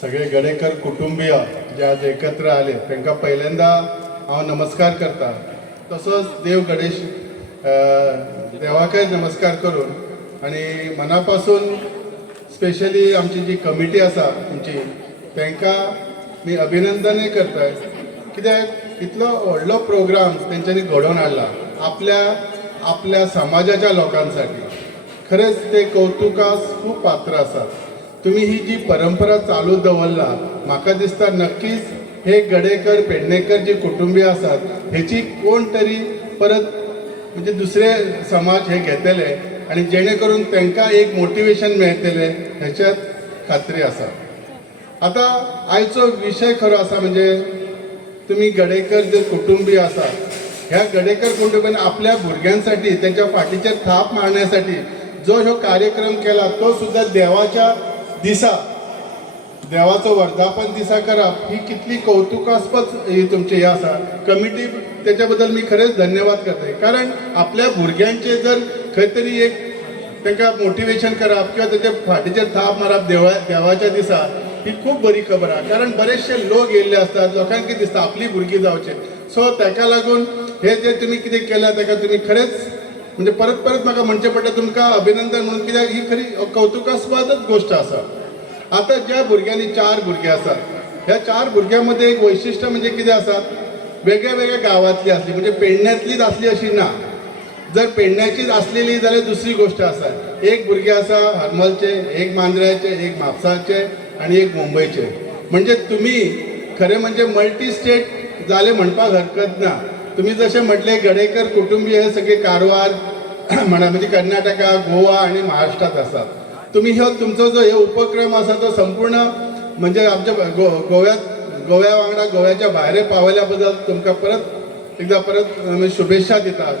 सगळे गडेकर कुटुंबीय जे आज एकत्र आले त्यांना पहिल्यांदा हांव नमस्कार करता। तसोच देव गणेश देवाकय नमस्कार करून आणि मनापासून स्पेशली आमची जी कमिटी आसा तुमची त्यांना मी अभिनंदनय करताय, कित्याक इतलो व्हडलो प्रोग्राम तेंच्यांनी घडोवन हाडला आपल्या समाजाच्या लोकांसाठी। खरेंच ते कौतुकास खूप पात्र आसात। तुम्ही ही जी परंपरा चालू दवरला, म्हाका दिसता नक्कीच हे गडेकर पेडणेकर जी कुटुंबीय आसात हेची कोण तरी परत म्हणजे दुसरे समाज हे घेतले आणि जेणे करून त्यांना एक मोटिवेशन मेळटले ह्याच्यात खात्री आसा। आता आयचो विषय खरो आसा म्हणजे तुम्ही गडेकर जे कुटुंबीय आसात ह्या गडेकर कुटुंबाने आपल्या भुरग्यांसाठी त्यांच्या फाटीचेर थाप मारण्यासाठी जो ह्यो कार्यक्रम केला तो सुद्धा देवाच्या दिसा देवाचो वर्धापन दिसा करप ही कितली कौतुकास्पद ही तुमची हे आसा। कमिटी त्याच्याबद्दल मी खरेंच धन्यवाद करते, कारण आपल्या भुरग्यांचे जर खंय तरी एक तांकां मोटिवेशन करप किंवा त्याच्या फाटीचेर थाप मारप देवाच्या दिसा ही खूप बरी खबर आहे। कारण बरेचसे लोक येयल्ले असतात, लोकांक कितें दिसता आपली भुरगीं जावचे, सो ताका लागून हे जे तुम्ही कितें केल्या ताका तुम्ही खरेंच म्हणजे परत परत म्हाका म्हणचें पडटा तुमकां अभिनंदन म्हणून, कित्याक ही खरी कौतुकास्पदच गोष्ट आसा। आता ज्या भुरग्यांनी 4 भुरगे आसात, ह्या 4 भुरग्यांमध्ये एक वैशिष्ट्य म्हणजे कितें आसा, वेगळ्या वेगळ्या गांवांतली असली म्हणजे पेडण्यातलीच असली अशी ना। जर पेडण्याचीच असलेली जाल्यार दुसरी गोष्ट आसा। एक भुरगे आसा हरमलचे, एक मांद्र्याचे, एक म्हापसाचे आणि एक मुंबईचे। म्हणजे तुम्ही खरे म्हणजे मल्टी स्टेट जाले म्हणपाक हरकत ना। तुम्ही जसे म्हटले गडेकर कुटुंबीय हे सगळे कारवार म्हणा म्हणजे कर्नाटका, गोवा आणि महाराष्ट्रात असतात। तुम्ही हो तुमचो जो हे उपक्रम आसा तो संपूर्ण म्हणजे आमच्या गोव्या वांगडा गोव्याच्या भायर पावल्या बद्दल तुमकां परत एकदा शुभेच्छा दिता।